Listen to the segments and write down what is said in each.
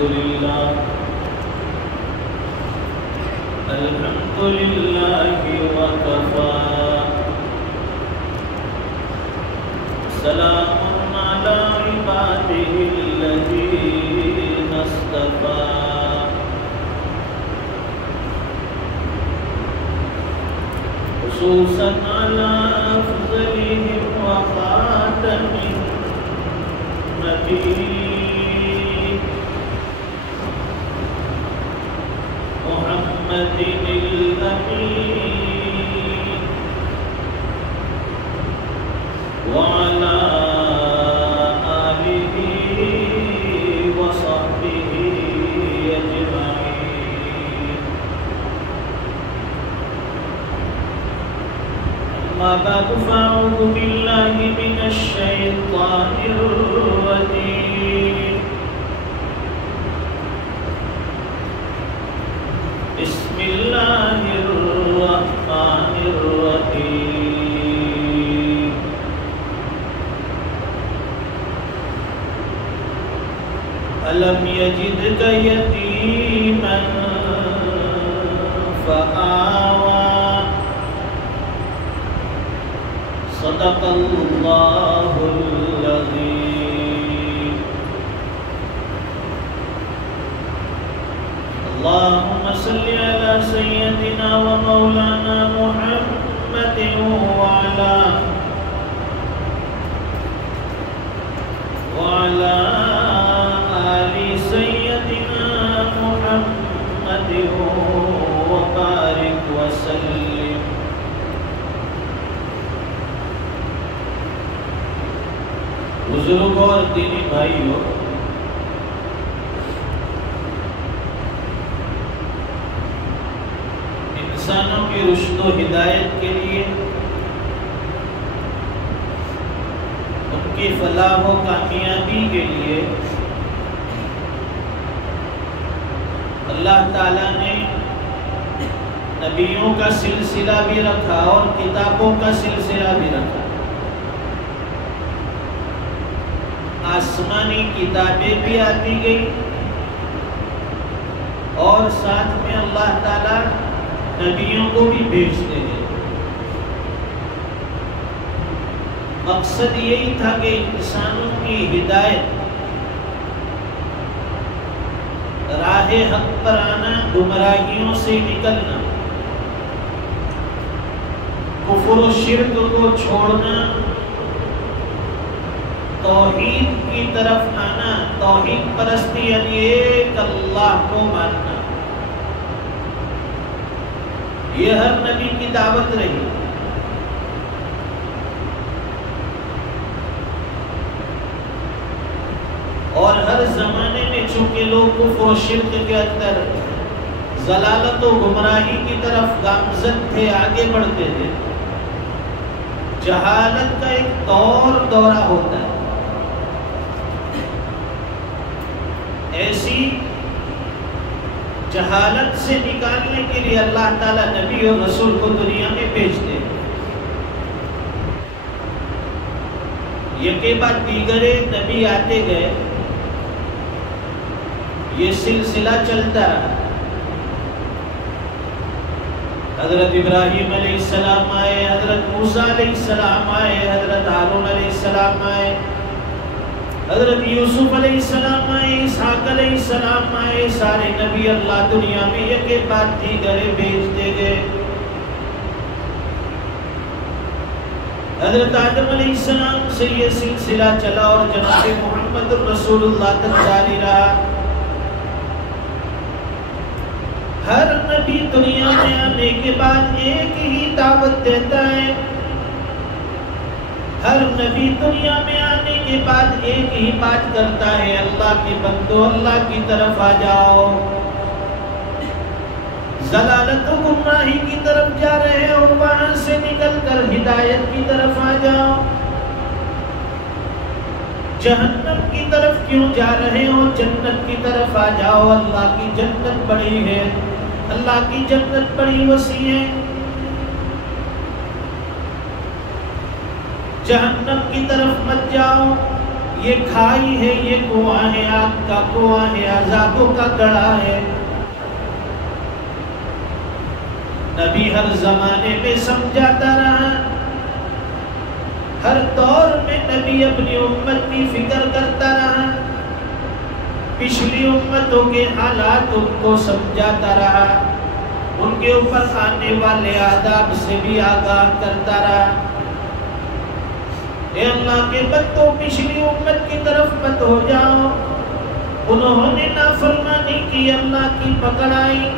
الحمد لله وكفى سلام على عباده الذين اصطفى خصوصا على أفضلهم وخاتم النبي محمد الأمين وعلى آله وصحبه أجمعين. أما بعد فأعوذ بالله من الشيطان الرجيم. بسم الله الرحمن الرحيم. ألم يجدك يتيما فآوى صدق الله العظيم. اللهم صل على سيدنا ومولانا محمد وعلى آل سيدنا محمد وبارك وسلم. بزرگوں اور دینی بھائیوں، انسانوں کی رشد و ہدایت کے لیے، ان کی فلاح و کامیابی کے لیے اللہ تعالیٰ نے نبیوں کا سلسلہ بھی رکھا اور کتابوں کا سلسلہ بھی رکھا. آسمانی کتابیں بھی آتی گئی اور ساتھ میں اللہ تعالیٰ نبیوں کو بھی بھیجتے گئے. مقصد یہی تھا کہ انسانوں کی ہدایت، راہ حق پر آنا، گمراہیوں سے نکلنا، کفر و شرک کو چھوڑنا، توحید کی طرف آنا، توحید پرستی یعنی ایک اللہ کو ماننا، یہ ہر نبی کی دعوت رہی. اور ہر زمانے میں چونکہ لوگ کفر و شرک کے اندر ضلالت و گمراہی کی طرف گامزن تھے، آگے بڑھتے تھے، جہالت کا ایک دورہ ہوتا ہے. ایسی جہالت سے نکالنے کے لیے اللہ تعالیٰ نبی اور رسول کو دنیا میں بھیجتے ہیں. یکے بعد دیگر نبی آتے گئے، یہ سلسلہ چلتا رہا. حضرت ابراہیم علیہ السلام آئے، حضرت موسیٰ علیہ السلام آئے، حضرت ہارون علیہ السلام آئے، حضرت یوسف علیہ السلام آئے، اسحاق علیہ السلام آئے. سارے نبی اللہ دنیا میں یکے بعد دیگر بھیجتے گئے. حضرت آدم علیہ السلام سے یہ سلسلہ چلا اور جناب محمد رسول اللہ تک جاری رہا. ہر نبی دنیا میں آنے کے بعد ایک ہی دعوت دیتا ہے. ہر نبی دنیا میں آنے کے بعد ایک ہی بات کرتا ہے، اللہ کے بندو اللہ کی طرف آ جاؤ. ضلالت و گمراہی کی طرف جا رہے ہو، وہاں سے نکل کر ہدایت کی طرف آ جاؤ. جہنم کی طرف کیوں جا رہے ہو، جنت کی طرف آ جاؤ. اللہ کی جنت بڑی ہے، اللہ کی جنت بڑی وسیع ہے. جہنم کی طرف مت جاؤ، یہ کھائی ہے، یہ کنواں ہے، آگ کا کنواں ہے، عذابوں کا گڑھا ہے۔ نبی ہر زمانے میں سمجھاتا رہا، ہر دور میں نبی اپنی امت کی فکر کرتا رہا، پچھلی امتوں کے حالات ان کو سمجھاتا رہا، ان کے اوپر آنے والے عذاب سے بھی آگاہ کرتا رہا۔ اے اللہ کے بندوں، پچھلی امت کی طرف مت ہو جاؤ، انہوں نے نافرمانی کی، اللہ کی پکڑ آئی،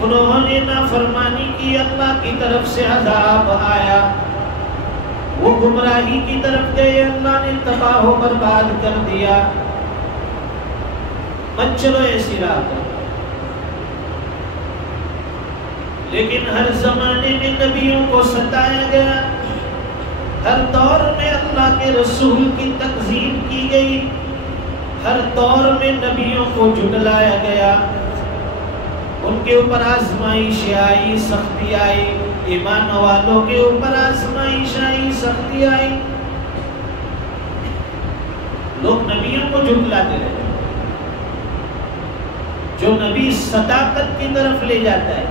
انہوں نے نافرمانی کی، اللہ کی طرف سے عذاب آیا، وہ گمراہی کی طرف گئے، اللہ نے تباہ و برباد کر دیا۔ مت چلو ایسی راہ پر۔ لیکن ہر زمانے میں نبیوں کو ستایا گیا، ہر دور میں اللہ کے رسول کی تکذیب کی گئی، ہر دور میں نبیوں کو جھٹلایا گیا، ان کے اوپر آزمائش آئی، سختی آئی، ایمان والوں کے اوپر آزمائش آئی، سختی آئی، لوگ نبیوں کو جھٹلاتے رہے۔ جو نبی صداقت کی طرف لے جاتا ہے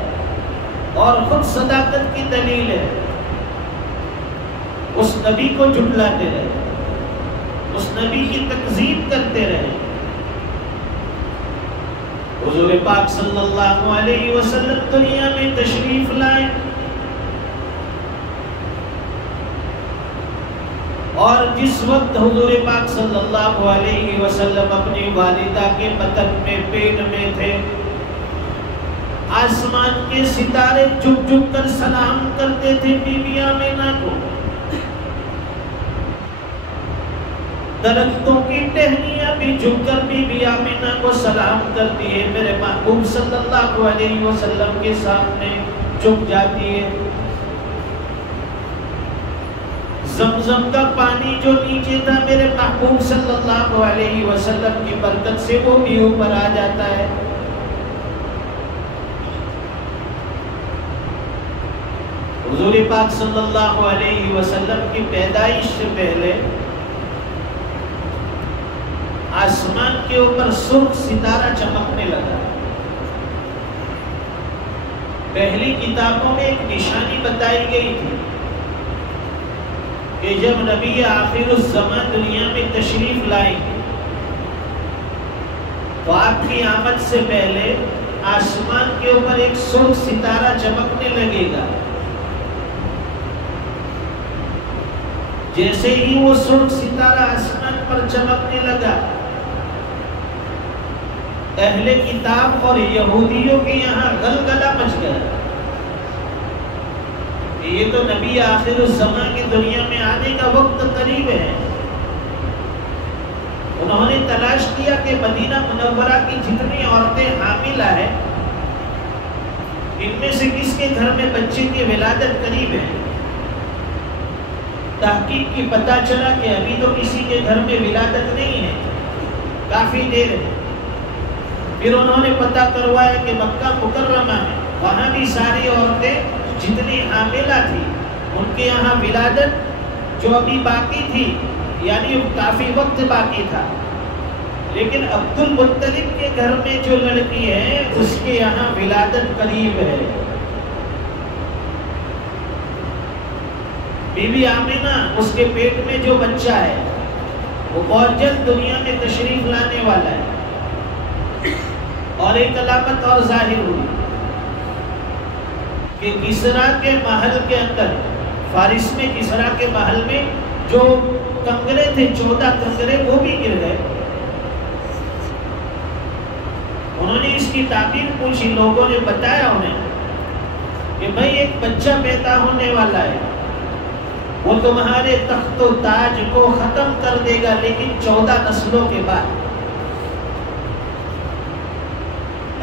اور خود صداقت کی دلیل ہے، اس نبی کو جھٹلاتے رہے، اس نبی کی تکذیب کرتے رہے۔ حضور پاک صلی اللہ علیہ وسلم دنیا میں تشریف لائے اور جس وقت حضور پاک صلی اللہ علیہ وسلم اپنی والدہ کے بطن میں، پیٹ میں تھے، آسمان کے ستارے جھک جھک کر سلام کرتے تھے بی بی آمینہ کو، درختوں کی ٹہنیاں بھی جھک کر بی بی آمینہ کو سلام کرتی ہے، میرے محبوب صلی اللہ علیہ وسلم کے سامنے جھک جاتی ہے۔ زمزم کا پانی جو نیچے تھا میرے محبوب صلی اللہ علیہ وسلم کی برکت سے وہ بھی اوپر آ جاتا ہے۔ حضور پاک صلی اللہ علیہ وسلم کی پیدائش سے پہلے آسمان کے اوپر سرخ ستارہ چمکنے لگا۔ پہلی کتابوں میں ایک نشانی بتائی گئی تھی کہ جب نبی آخر الزمان دنیا میں تشریف لائیں گے تو آپ کی آمد سے پہلے آسمان کے اوپر ایک سرخ ستارہ چمکنے لگے گا۔ جیسے ہی وہ سرخ ستارہ آسمان پر چمکنے لگا، اہل کتاب اور یہودیوں کے یہاں غلغلہ مچ گیا۔ یہ تو نبی آخر الزمان کی دنیا میں آنے کا وقت قریب ہے۔ انہوں نے تلاش کیا کہ مدینہ منورہ کی جتنی عورتیں حاملہ ہیں، ان میں سے کس کے گھر میں بچے کی ولادت قریب ہے۔ تحقیق کی پتہ چلا کہ ابھی تو کسی کے گھر میں ولادت نہیں ہے، کافی دیر ہے۔ پھر انہوں نے پتہ کروایا کہ مکہ مکرمہ ہے، وہاں بھی ساری عورتیں جتنی حاملہ تھی ان کے یہاں ولادت جو ابھی باقی تھی، یعنی کافی وقت باقی تھا، لیکن عبد المطلب کے گھر میں جو لڑکی ہے اس کے یہاں ولادت قریب ہے۔ بی بی آمینہ اس کے پیٹ میں جو بچہ ہے وہ بہت جلد دنیا میں تشریف لانے والا ہے۔ اور ایک علامت اور ظاہر ہوئی کہ کسرا کے محل کے اندر، فارس میں کسرا کے محل میں جو کنگرے تھے 14 کنگرے وہ بھی گر گئے۔ انہوں نے اس کی تعبیر پوچھی، لوگوں نے بتایا انہیں کہ بھائی ایک بچہ پیدا ہونے والا ہے، وہ تمہارے تخت و تاج کو ختم کر دے گا، لیکن 14 نسلوں کے بعد۔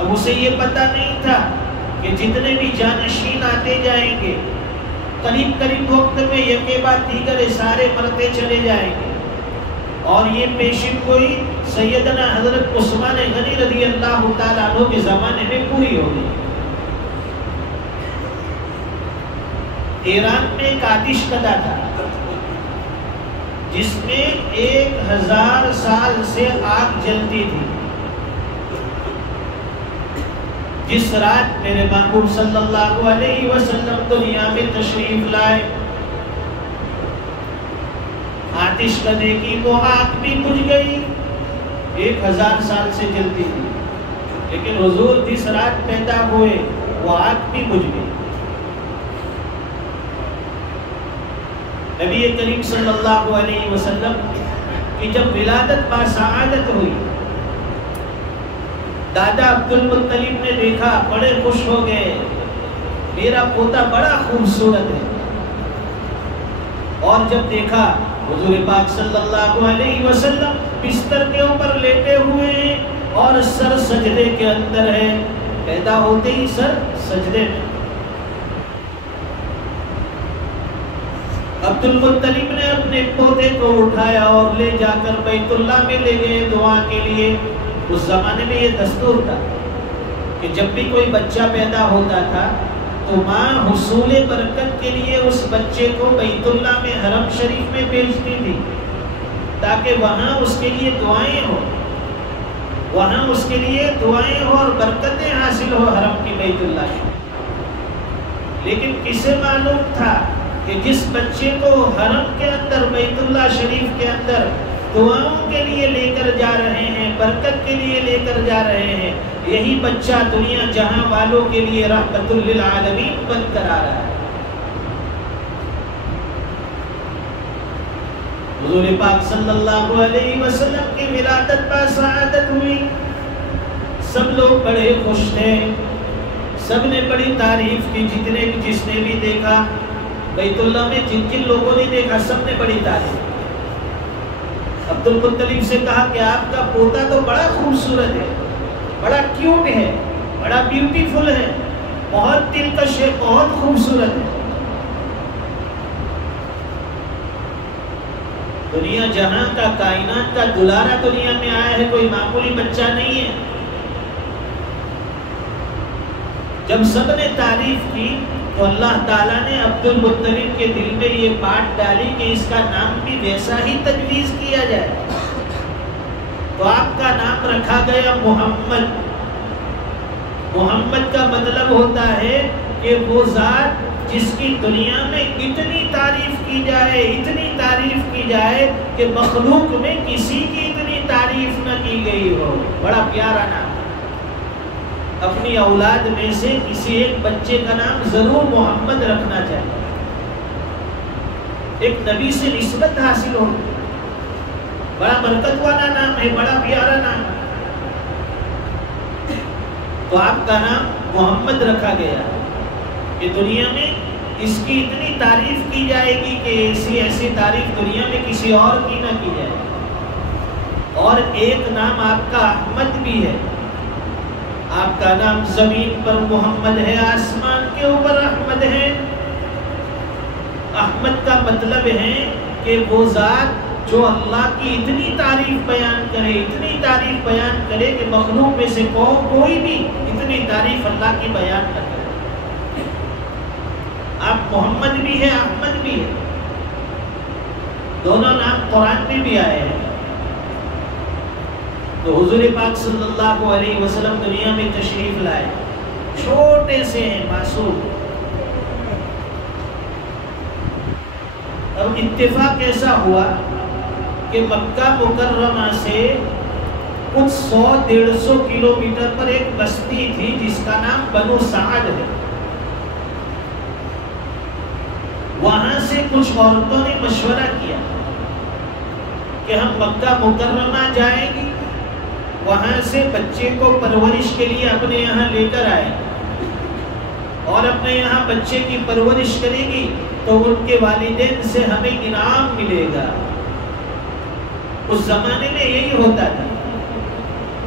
اب اسے یہ پتہ نہیں تھا کہ جتنے بھی جانشین آتے جائیں گے قریب قریب وقت میں یکے بعد دیگر سارے مرتے چلے جائیں گے، اور یہ پیشن گوئی سیدنا حضرت عثمان غنی رضی اللہ تعالیٰ عنہ کے زمانے میں پوری ہو گئی۔ ایران میں ایک آتش کدہ تھا، جس میں 1000 سال سے آگ جلتی تھی. جس رات میرے محبوب صلی اللہ علیہ وسلم دنیا میں تشریف لائے، آتش کدے کی وہ آگ بھی بجھ گئی، 1000 سال سے جلتی تھی، لیکن حضور جس رات پیدا ہوئے وہ آگ بھی بجھ گئی. نبی کریم صلی اللہ علیہ وسلم کی جب ولادت باسعادت ہوئی، دادا عبد المطلب نے دیکھا، بڑے خوش ہو گئے، میرا پوتا بڑا خوبصورت ہے. اور جب دیکھا حضور پاک صلی اللہ علیہ وسلم بستر کے اوپر لیٹے ہوئے ہیں اور سر سجدے کے اندر ہے، پیدا ہوتے ہی سر سجدے میں. عبد المطلب نے اپنے پوتے کو اٹھایا اور لے جا کر بیت اللہ میں لے گئے دعا کے لیے. اس زمانے میں یہ دستور تھا کہ جب بھی کوئی بچہ پیدا ہوتا تھا تو ماں حصول برکت کے لیے اس بچے کو بیت اللہ میں حرم شریف میں بھیجتی تھی تاکہ وہاں اس کے لیے دعائیں ہو، وہاں اس کے لیے دعائیں ہو اور برکتیں حاصل ہو حرم کی بیت اللہ کی. لیکن کسے معلوم تھا کہ جس بچے کو حرم کے اندر بیت اللہ شریف کے اندر دعاؤں کے لیے لے کر جا رہے ہیں، برکت کے لیے لے کر جا رہے ہیں، یہی بچہ دنیا جہاں والوں کے لیے رحمت للعالمین بن کر آ رہا ہے. حضور پاک صلی اللہ علیہ وسلم کی ولادت باسعادت ہوئی، سب لوگ بڑے خوش تھے، سب نے بڑی تعریف کی. جس نے بھی دیکھا بیت اللہ میں، جن لوگوں نے دیکھا سب نے بڑی تعریف. عبد المطلب سے کہا کہ آپ کا پوتا تو بڑا خوبصورت ہے، بڑا کیوٹ ہے، بڑا بیوٹیفل ہے، بہت دلکش ہے، بہت خوبصورت ہے. دنیا جہاں کا، کائنات کا دلارا دنیا میں آیا ہے، کوئی معمولی بچہ نہیں ہے. جب سب نے تعریف کی تو اللہ تعالیٰ نے عبد المطلب کے دل میں یہ بات ڈالی کہ اس کا نام بھی ویسا ہی تجویز کیا جائے. تو آپ کا نام رکھا گیا محمد. محمد کا مطلب ہوتا ہے کہ وہ ذات جس کی دنیا میں اتنی تعریف کی جائے، اتنی تعریف کی جائے کہ مخلوق میں کسی کی اتنی تعریف نہ کی گئی ہو. بڑا پیارا نام. اپنی اولاد میں سے کسی ایک بچے کا نام ضرور محمد رکھنا چاہیے، ایک نبی سے نسبت حاصل ہو. بڑا برکت والا نام ہے، بڑا پیارا نام. تو آپ کا نام محمد رکھا گیا کہ دنیا میں اس کی اتنی تعریف کی جائے گی کہ ایسی تعریف دنیا میں کسی اور کی نہ کی جائے. اور ایک نام آپ کا احمد بھی ہے. آپ کا نام زمین پر محمد ہے، آسمان کے اوپر احمد ہے. احمد کا مطلب ہے کہ وہ ذات جو اللہ کی اتنی تعریف بیان کرے، اتنی تعریف بیان کرے کہ مخلوق میں سے کوئی بھی اتنی تعریف اللہ کی بیان نہ کرے. آپ محمد بھی ہے، احمد بھی ہے، دونوں نام قرآن میں بھی آئے ہیں. تو حضور پاک صلی اللہ علیہ وسلم دنیا میں تشریف لائے، چھوٹے سے ہیں، معصوم. اب اتفاق ایسا ہوا کہ مکہ مکرمہ سے کچھ 100-150 کلومیٹر پر ایک بستی تھی جس کا نام بنو سعد ہے. وہاں سے کچھ عورتوں نے مشورہ کیا کہ ہم مکہ مکرمہ جائیں گی، وہاں سے بچے کو پرورش کے لیے اپنے یہاں لے کر آئیں اور اپنے یہاں بچے کی پرورش کرے گی تو ان کے والدین سے ہمیں انعام ملے گا. اس زمانے میں یہی ہوتا تھا.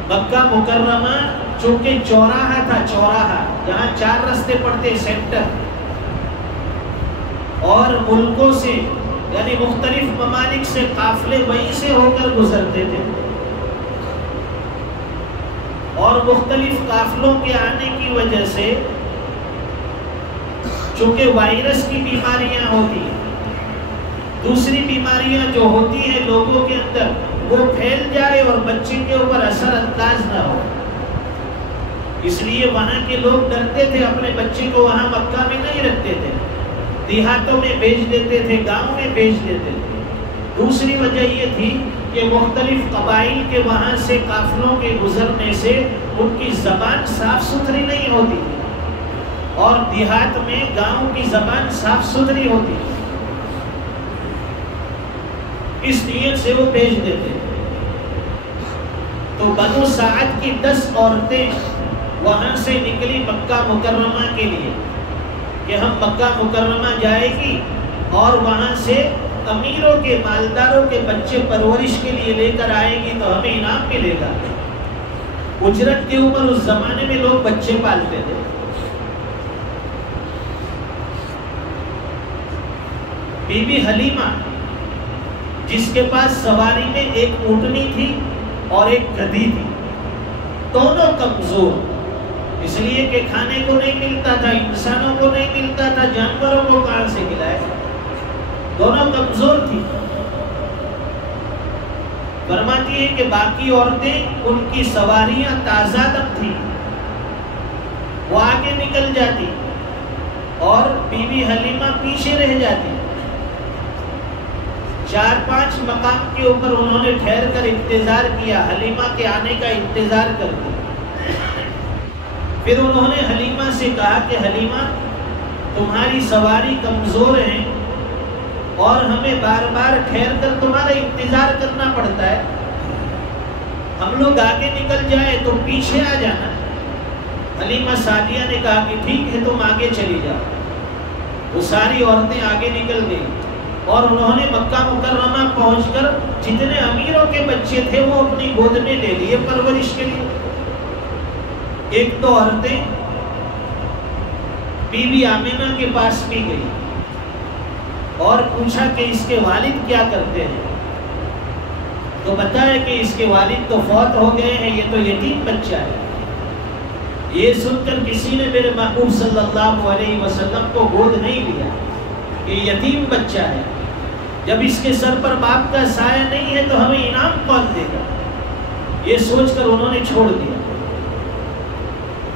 مکہ مکرمہ چونکہ چوراہا تھا، چوراہا جہاں 4 راستے پڑتے، سینٹر، اور ملکوں سے یعنی مختلف ممالک سے قافلے وہیں سے ہو کر گزرتے تھے. اور مختلف قافلوں کے آنے کی وجہ سے چونکہ وائرس کی بیماریاں ہوتی ہیں دوسری بیماریاں جو ہوتی ہیں لوگوں کے اندر وہ پھیل جائے اور بچے کے اوپر اثر انداز نہ ہو. اس لیے وہاں کے لوگ ڈرتے تھے، اپنے بچے کو وہاں مکہ میں نہیں رکھتے تھے، دیہاتوں میں بھیج دیتے تھے، گاؤں میں بھیج دیتے تھے. دوسری وجہ یہ تھی کہ مختلف قبائل کے وہاں سے قافلوں کے گزرنے سے ان کی زبان صاف ستھری نہیں ہوتی اور دیہات میں گاؤں کی زبان صاف ستھری ہوتی، اس نیت سے وہ بھیج دیتے. تو بنو سعد کی 10 عورتیں وہاں سے نکلی مکہ مکرمہ کے لیے کہ ہم مکہ مکرمہ جائے گی اور وہاں سے امیروں کے مالداروں کے بچے پرورش کے لیے لے کر آئے گی تو ہمیں انعام ملے گا. اجرت کے اوپر اس زمانے میں لوگ بچے پالتے تھے. بی بی حلیمہ جس کے پاس سواری میں ایک اونٹنی تھی اور ایک گدھی تھی، دونوں کمزور، اس لیے کہ کھانے کو نہیں ملتا تھا، انسانوں کو نہیں ملتا تھا، جانوروں کو کہاں سے کھلائے، دونوں کمزور تھی. فرماتی ہے کہ باقی عورتیں ان کی سواریاں تازہ دم تھی، وہ آگے نکل جاتی اور بی بی حلیمہ پیچھے رہ جاتی. 4-5 مقام کے اوپر انہوں نے ٹھہر کر انتظار کیا، حلیمہ کے آنے کا انتظار کرتے. پھر انہوں نے حلیمہ سے کہا کہ حلیمہ تمہاری سواری کمزور ہے اور ہمیں بار بار ٹھہر کر تمہارا انتظار کرنا پڑتا ہے، ہم لوگ آگے نکل جائے تو پیچھے آ جانا. حلیمہ سعدیہ نے کہا کہ ٹھیک ہے تم آگے چلی جاؤ. وہ ساری عورتیں آگے نکل گئی اور انہوں نے مکہ مکرمہ پہنچ کر جتنے امیروں کے بچے تھے وہ اپنی گود میں لے لیے پرورش کے لیے. 1-2 عورتیں بی بی آمینہ کے پاس بھی گئی اور پوچھا کہ اس کے والد کیا کرتے ہیں، تو بتایا کہ اس کے والد تو فوت ہو گئے ہیں، یہ تو یتیم بچہ ہے. یہ سن کر کسی نے میرے محبوب صلی اللہ علیہ وسلم کو گود نہیں لیا کہ یتیم بچہ ہے، جب اس کے سر پر باپ کا سایہ نہیں ہے تو ہمیں انعام کون دے گا. یہ سوچ کر انہوں نے چھوڑ دیا.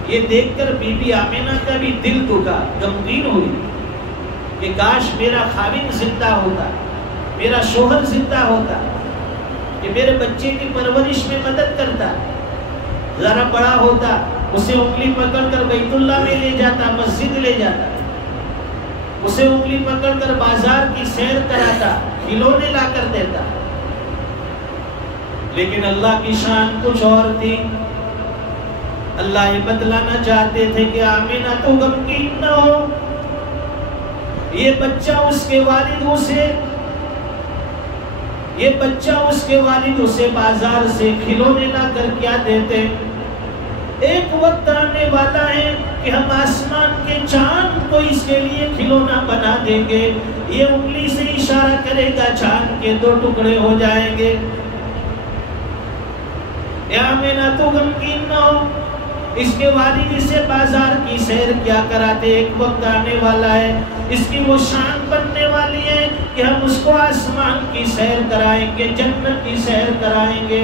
یہ دیکھ کر بی بی آمینہ کا بھی دل دکھا، غمگین ہوئی کہ کاش میرا خاوند زندہ ہوتا، میرا شوہر زندہ ہوتا کہ میرے بچے کی پرورش میں مدد کرتا. ذرا بڑا ہوتا اسے انگلی پکڑ کر بیت اللہ میں لے جاتا، مسجد لے جاتا، اسے انگلی پکڑ کر بازار کی سیر کراتا، کھلونے لا کر دیتا. لیکن اللہ کی شان کچھ اور تھی. اللہ یہ بتلانا چاہتے تھے کہ آمینہ تو غمگین نہ ہو، یہ بچہ اس کے والد اسے بازار سے کھلونے لا کر کیا دیتے. ایک وقت آنے والا ہے کہ ہم آسمان کے چاند کو اس کے لیے کھلونا بنا دیں گے، یہ انگلی سے اشارہ کرے گا، چاند کے 2 ٹکڑے ہو جائیں گے. آمینہ تو غمگین نہ ہو، اس کے والد اسے بازار کی سیر کیا کراتے. ایک وقت آنے والا ہے، اس کی وہ شان بننے والی ہے کہ ہم اس کو آسمان کی سیر کرائیں گے، جنت کی سیر کرائیں گے.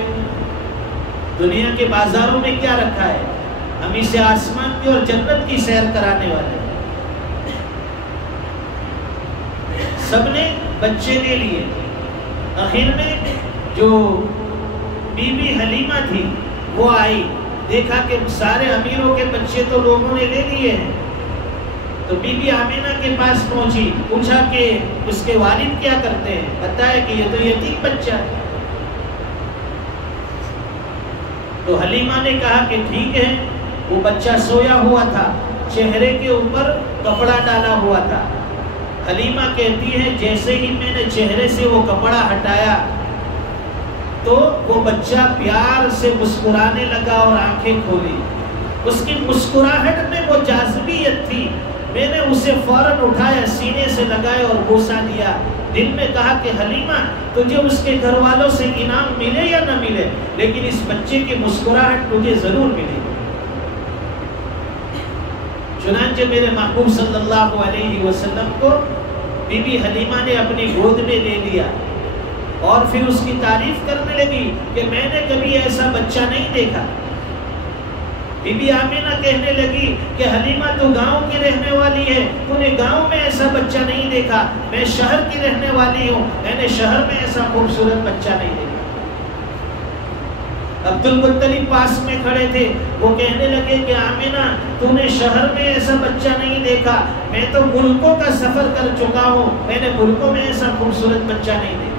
دنیا کے بازاروں میں کیا رکھا ہے؟ ہم اسے آسمان کی اور جنت کی سیر کرانے والے. سب نے بچے لے لیے. آخر میں جو بی بی حلیمہ تھی وہ آئی، دیکھا کہ سارے امیروں کے بچے تو لوگوں نے لے لیے ہیں، تو بی بی آمینہ کے پاس پہنچی، پوچھا کہ اس کے والد کیا کرتے ہیں، بتایا کہ یہ تو یتیم بچہ ہے. تو حلیمہ نے کہا کہ ٹھیک ہے. وہ بچہ سویا ہوا تھا، چہرے کے اوپر کپڑا ڈالا ہوا تھا. حلیمہ کہتی ہے جیسے ہی میں نے چہرے سے وہ کپڑا ہٹایا تو وہ بچہ پیار سے مسکرانے لگا اور آنکھیں کھولی. اس کی مسکراہٹ میں وہ جاذبیت تھی. میں نے اسے فوراً اٹھایا، سینے سے لگایا اور بوسہ دیا. دل میں کہا کہ حلیمہ تجھے اس کے گھر والوں سے انعام ملے یا نہ ملے، لیکن اس بچے کی مسکراہٹ تجھے ضرور ملے گی. چنانچہ میرے محبوب صلی اللہ علیہ وسلم کو بی بی حلیمہ نے اپنی گود میں لے لیا اور پھر اس کی تعریف کرنے لگی کہ میں نے کبھی ایسا بچہ نہیں دیکھا۔ بی بی آمینہ کہنے لگی کہ حلیمہ تو گاؤں کی رہنے والی ہے، تو نے گاؤں میں ایسا بچہ نہیں دیکھا، میں شہر کی رہنے والی ہوں، میں نے شہر میں ایسا خوبصورت بچہ نہیں دیکھا۔ عبد المطلب پاس میں کھڑے تھے، وہ کہنے لگے کہ آمینہ تو نے شہر میں ایسا بچہ نہیں دیکھا، میں تو ملکوں کا سفر کر چکا ہوں، میں نے ملکوں میں ایسا خوبصورت بچہ نہیں دیکھا۔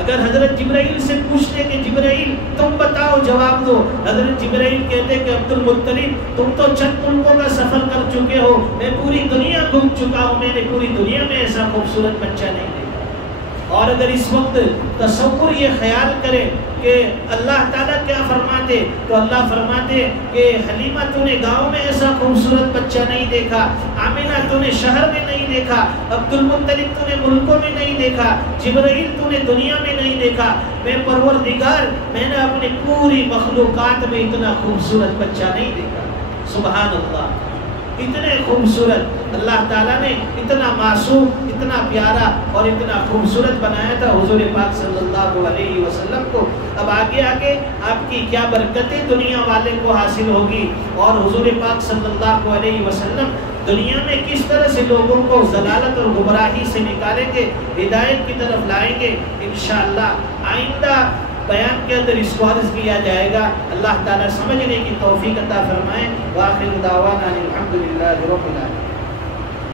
اگر حضرت جبرائیل سے پوچھتے کہ جبرائیل تم بتاؤ جواب دو، حضرت جبرائیل کہتے کہ عبد المطلب تم تو چند ملکوں کا سفر کر چکے ہو، میں پوری دنیا گھوم چکا ہوں، میں نے پوری دنیا میں ایسا خوبصورت بچہ نہیں دیکھا۔ اور اگر اس وقت تصور یہ خیال کرے کہ اللہ تعالیٰ کیا فرماتے، تو اللہ فرماتے کہ حلیمہ تو نے گاؤں میں ایسا خوبصورت بچہ نہیں دیکھا، آمینہ تو نے شہر میں نہیں دیکھا، عبد المطلب تو نے ملکوں میں نہیں دیکھا، جبرائیل تو نے دنیا میں نہیں دیکھا، میں پروردگار میں نے اپنی پوری مخلوقات میں اتنا خوبصورت بچہ نہیں دیکھا۔ سبحان اللہ، اتنے خوبصورت اللہ تعالیٰ نے اتنا معصوم، اتنا پیارا اور اتنا خوبصورت بنایا تھا حضور پاک صلی اللہ علیہ وسلم کو۔ اب آگے آگے آپ کی کیا برکتیں دنیا والے کو حاصل ہوگی، اور حضور پاک صلی اللہ علیہ وسلم دنیا میں کس طرح سے لوگوں کو ضلالت اور گمراہی سے نکالیں گے، ہدایت کی طرف لائیں گے، انشاءاللہ آئندہ بیان کے اندر اس کو عرض کیا جائے گا۔ اللہ تعالیٰ سمجھنے کی توفیق عطا فرمائیں۔ وآخر دعوانا الحمدللہ رب العالمین۔